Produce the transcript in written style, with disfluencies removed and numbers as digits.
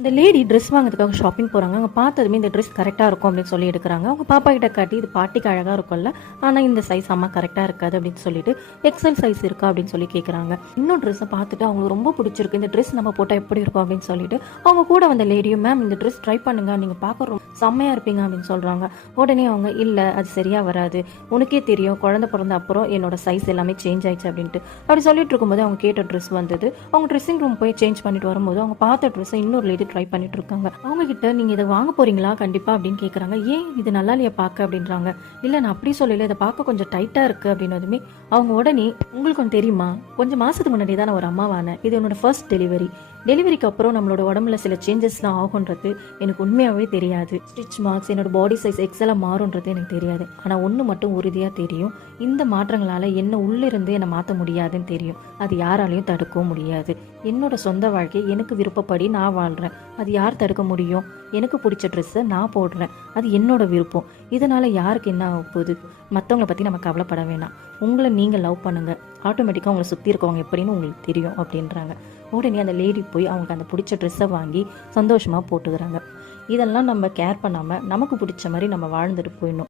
இந்த lady dress வாங்குறதுக்காக shopping போகிறாங்க. அவங்க பார்த்ததுமே இந்த ட்ரெஸ் கரெக்டாக இருக்கும் அப்படின்னு சொல்லி எடுக்கிறாங்க. அவங்க பாப்பா கிட்ட காட்டி இது பாட்டிக்கு அழகாக இருக்கும்ல, ஆனால் இந்த சைஸ் அம்மா கரெக்டாக இருக்காது அப்படின்னு சொல்லிட்டு எக்ஸல் சைஸ் இருக்கா அப்படின்னு சொல்லி கேட்குறாங்க. இன்னும் ட்ரெஸ்ஸை பார்த்துட்டு அவங்களுக்கு ரொம்ப பிடிச்சிருக்கு, இந்த ட்ரெஸ் நம்ம போட்டால் எப்படி இருக்கும் அப்படின்னு சொல்லிட்டு அவங்க கூட வந்த லேடியும் மேம் இந்த ட்ரெஸ் ட்ரை பண்ணுங்க, நீங்கள் பார்க்க செம்மையாக இருப்பீங்க அப்படின்னு சொல்கிறாங்க. உடனே அவங்க இல்லை அது சரியாக வராது, உனக்கே தெரியும் குழந்தை பிறந்த அப்புறம் என்னோட சைஸ் எல்லாமே சேஞ்ச் ஆயிடுச்சு அப்படின்ட்டு அப்படி சொல்லிட்டு இருக்கும்போது அவங்க கேட்ட ட்ரெஸ் வந்தது. அவங்க ட்ரெஸ்ஸிங் ரூம் போய் சேஞ்ச் பண்ணிட்டு வரும்போது அவங்க பார்த்த ட்ரெஸ்ஸை இன்னொரு லேடி ட்ரை பண்ணிட்டு இருக்காங்க. அவங்க கிட்ட நீங்க இதை வாங்க போறீங்களா கண்டிப்பா அப்படின்னு கேக்குறாங்க. ஏன் இது நல்லா இல்லையா பார்க்க அப்படின்றாங்க. இல்ல நான் அப்படி சொல்லல, இதை பார்க்க கொஞ்சம் டைட்டா இருக்கு அப்படின்னதுமே அவங்க உடனே உங்களுக்கு ஒன்று தெரியுமா, கொஞ்சம் மாசத்துக்கு முன்னாடி தான் நான் ஒரு அம்மாவான, இது என்னோட ஃபர்ஸ்ட் டெலிவரிக்கு அப்புறம் நம்மளோட உடம்புல சில சேஞ்சஸ்லாம் ஆகுன்றது எனக்கு உண்மையாகவே தெரியாது. ஸ்டிச் மார்க்ஸ் என்னோட பாடி சைஸ் எக்ஸலாக மாறுன்றது எனக்கு தெரியாது. ஆனால் ஒன்று மட்டும் உறுதியாக தெரியும், இந்த மாற்றங்களால் என்ன உள்ளிருந்து என்னை மாற்ற முடியாதுன்னு தெரியும். அது யாராலையும் தடுக்கவும் முடியாது. என்னோட சொந்த வாழ்க்கை எனக்கு விருப்பப்படி நான் வாழ்கிறேன், அது யார் தடுக்க முடியும்? எனக்கு பிடிச்ச ட்ரெஸ்ஸை நான் போடுறேன், அது என்னோட விருப்பம். இதனால் யாருக்கு என்ன ஆக போகுது? மற்றவங்கள பற்றி நம்ம கவலைப்பட வேணாம். உங்களை நீங்கள் லவ் பண்ணுங்கள், ஆட்டோமேட்டிக்காக உங்களை சுற்றி இருக்கவங்க எப்படின்னு உங்களுக்கு தெரியும் அப்படின்றாங்க. உடனே அந்த லேடி போய் அவங்களுக்கு அந்த பிடிச்ச ட்ரெஸ்ஸை வாங்கி சந்தோஷமாக போட்டுக்கிறாங்க. இதெல்லாம் நம்ம கேர் பண்ணாமல் நமக்கு பிடிச்ச மாதிரி நம்ம வாழ்ந்துட்டு போயிடணும்.